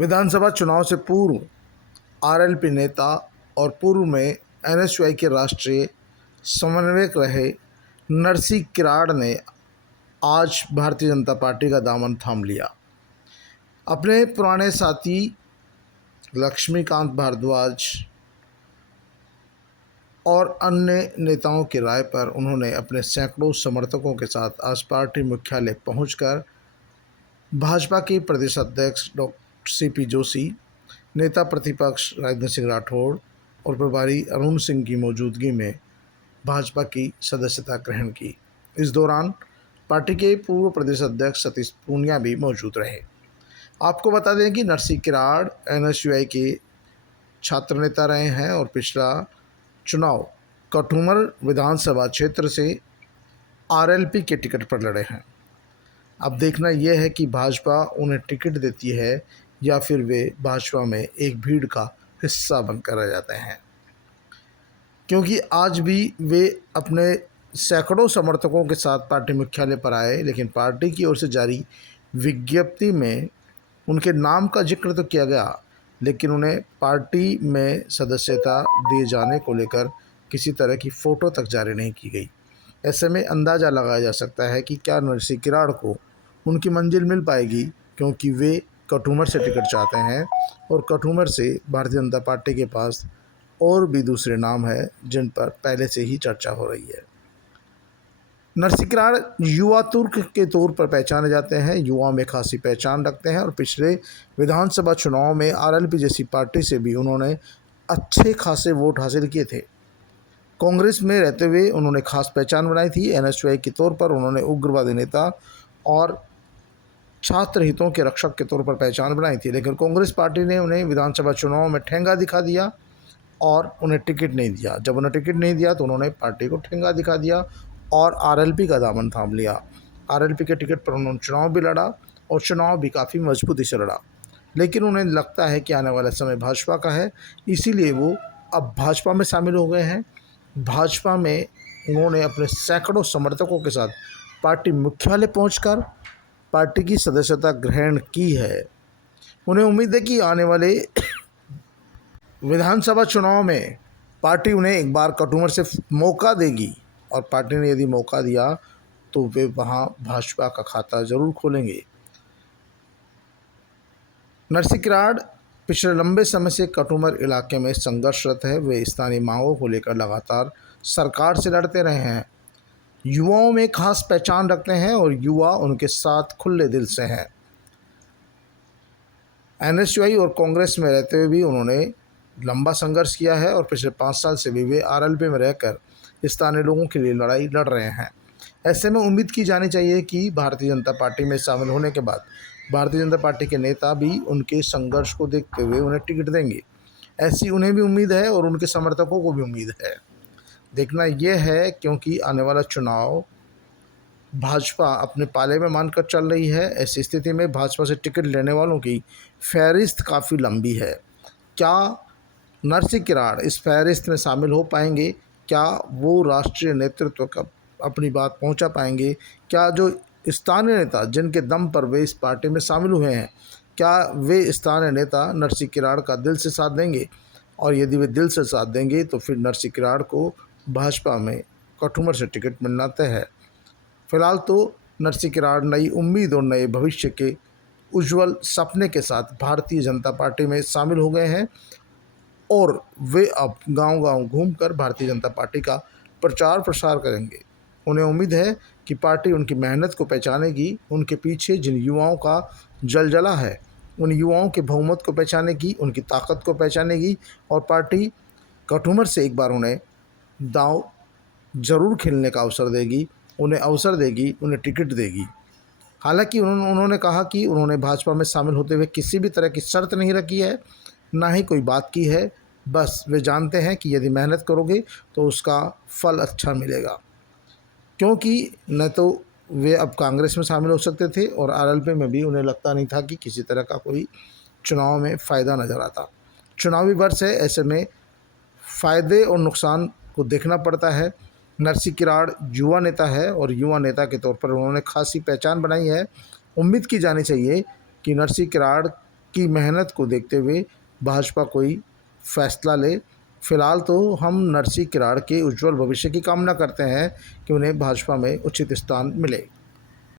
विधानसभा चुनाव से पूर्व आरएलपी नेता और पूर्व में एनएसयूआई के राष्ट्रीय समन्वयक रहे नरसी किराड़ ने आज भारतीय जनता पार्टी का दामन थाम लिया। अपने पुराने साथी लक्ष्मीकांत भारद्वाज और अन्य नेताओं की राय पर उन्होंने अपने सैकड़ों समर्थकों के साथ आज पार्टी मुख्यालय पहुंचकर भाजपा के प्रदेश अध्यक्ष डॉक्टर सीपी जोशी, नेता प्रतिपक्ष राजेंद्र सिंह राठौड़ और प्रभारी अरुण सिंह की मौजूदगी में भाजपा की सदस्यता ग्रहण की। इस दौरान पार्टी के पूर्व प्रदेश अध्यक्ष सतीश पूनिया भी मौजूद रहे। आपको बता दें कि नरसी किराड़ एनएसयूआई के छात्र नेता रहे हैं और पिछला चुनाव कठूमर विधानसभा क्षेत्र से आरएलपी के टिकट पर लड़े हैं। अब देखना यह है कि भाजपा उन्हें टिकट देती है या फिर वे भाजपा में एक भीड़ का हिस्सा बनकर रह जाते हैं, क्योंकि आज भी वे अपने सैकड़ों समर्थकों के साथ पार्टी मुख्यालय पर आए, लेकिन पार्टी की ओर से जारी विज्ञप्ति में उनके नाम का जिक्र तो किया गया, लेकिन उन्हें पार्टी में सदस्यता दिए जाने को लेकर किसी तरह की फ़ोटो तक जारी नहीं की गई। ऐसे में अंदाज़ा लगाया जा सकता है कि क्या नरसी किराड़ को उनकी मंजिल मिल पाएगी, क्योंकि वे कठूमर से टिकट चाहते हैं और कठूमर से भारतीय जनता पार्टी के पास और भी दूसरे नाम हैं जिन पर पहले से ही चर्चा हो रही है। नरसी किराड़ युवा तुर्क के तौर पर पहचाने जाते हैं, युवा में खासी पहचान रखते हैं और पिछले विधानसभा चुनाव में आरएलपी जैसी पार्टी से भी उन्होंने अच्छे खासे वोट हासिल किए थे। कांग्रेस में रहते हुए उन्होंने खास पहचान बनाई थी। एनएसयूआई के तौर पर उन्होंने उग्रवादी नेता और छात्र हितों के रक्षक के तौर पर पहचान बनाई थी, लेकिन कांग्रेस पार्टी ने उन्हें विधानसभा चुनाव में ठेंगा दिखा दिया और उन्हें टिकट नहीं दिया। जब उन्हें टिकट नहीं दिया तो उन्होंने पार्टी को ठेंगा दिखा दिया और आरएलपी का दामन थाम लिया। आरएलपी के टिकट पर उन्होंने चुनाव भी लड़ा और चुनाव भी काफ़ी मजबूती से लड़ा, लेकिन उन्हें लगता है कि आने वाला समय भाजपा का है, इसीलिए वो अब भाजपा में शामिल हो गए हैं। भाजपा में उन्होंने अपने सैकड़ों समर्थकों के साथ पार्टी मुख्यालय पहुंचकर पार्टी की सदस्यता ग्रहण की है। उन्हें उम्मीद है कि आने वाले विधानसभा चुनाव में पार्टी उन्हें एक बार कठूमर से मौका देगी और पार्टी ने यदि मौका दिया तो वे वहां भाजपा का खाता जरूर खोलेंगे। नरसी किराड़ पिछले लंबे समय से कठूमर इलाके में संघर्षरत है। वे स्थानीय मांगों को लेकर लगातार सरकार से लड़ते रहे हैं। युवाओं में खास पहचान रखते हैं और युवा उनके साथ खुले दिल से हैं। एनएसयूआई और कांग्रेस में रहते हुए भी उन्होंने लंबा संघर्ष किया है और पिछले 5 साल से भी वे आरएलपी में रहकर स्थानीय लोगों के लिए लड़ाई लड़ रहे हैं। ऐसे में उम्मीद की जानी चाहिए कि भारतीय जनता पार्टी में शामिल होने के बाद भारतीय जनता पार्टी के नेता भी उनके संघर्ष को देखते हुए उन्हें टिकट देंगे। ऐसी उन्हें भी उम्मीद है और उनके समर्थकों को भी उम्मीद है। देखना यह है, क्योंकि आने वाला चुनाव भाजपा अपने पाले में मानकर चल रही है। ऐसी स्थिति में भाजपा से टिकट लेने वालों की फहरिस्त काफ़ी लंबी है। क्या नरसी किराड़ इस फहरिस्त में शामिल हो पाएंगे? क्या वो राष्ट्रीय नेतृत्व का अपनी बात पहुंचा पाएंगे? क्या जो स्थानीय नेता जिनके दम पर वे इस पार्टी में शामिल हुए हैं, क्या वे स्थानीय नेता नरसी किराड़ का दिल से साथ देंगे? और यदि वे दिल से साथ देंगे तो फिर नरसी किराड़ को भाजपा में कठूमर से टिकट मिलना तय है। फिलहाल तो नरसी किराड़ नई उम्मीद और नए भविष्य के उज्जवल सपने के साथ भारतीय जनता पार्टी में शामिल हो गए हैं और वे अब गांव-गांव घूमकर भारतीय जनता पार्टी का प्रचार प्रसार करेंगे। उन्हें उम्मीद है कि पार्टी उनकी मेहनत को पहचानेगी, उनके पीछे जिन युवाओं का जलजला है उन युवाओं के बहुमत को पहचानेगी, उनकी ताकत को पहचानेगी और पार्टी कठूमर से एक बार उन्हें दांव जरूर खेलने का अवसर देगी, उन्हें अवसर देगी, उन्हें टिकट देगी। हालांकि उन्होंने कहा कि उन्होंने भाजपा में शामिल होते हुए किसी भी तरह की शर्त नहीं रखी है, ना ही कोई बात की है। बस वे जानते हैं कि यदि मेहनत करोगे तो उसका फल अच्छा मिलेगा, क्योंकि न तो वे अब कांग्रेस में शामिल हो सकते थे और आरएलपी में भी उन्हें लगता नहीं था कि किसी तरह का कोई चुनाव में फ़ायदा नज़र आता। चुनावी वर्ष है, ऐसे में फ़ायदे और नुकसान को देखना पड़ता है। नरसी किराड़ युवा नेता है और युवा नेता के तौर पर उन्होंने खासी पहचान बनाई है। उम्मीद की जानी चाहिए कि नरसी किराड़ की मेहनत को देखते हुए भाजपा कोई फैसला ले। फिलहाल तो हम नरसी किराड़ के उज्जवल भविष्य की कामना करते हैं कि उन्हें भाजपा में उचित स्थान मिले।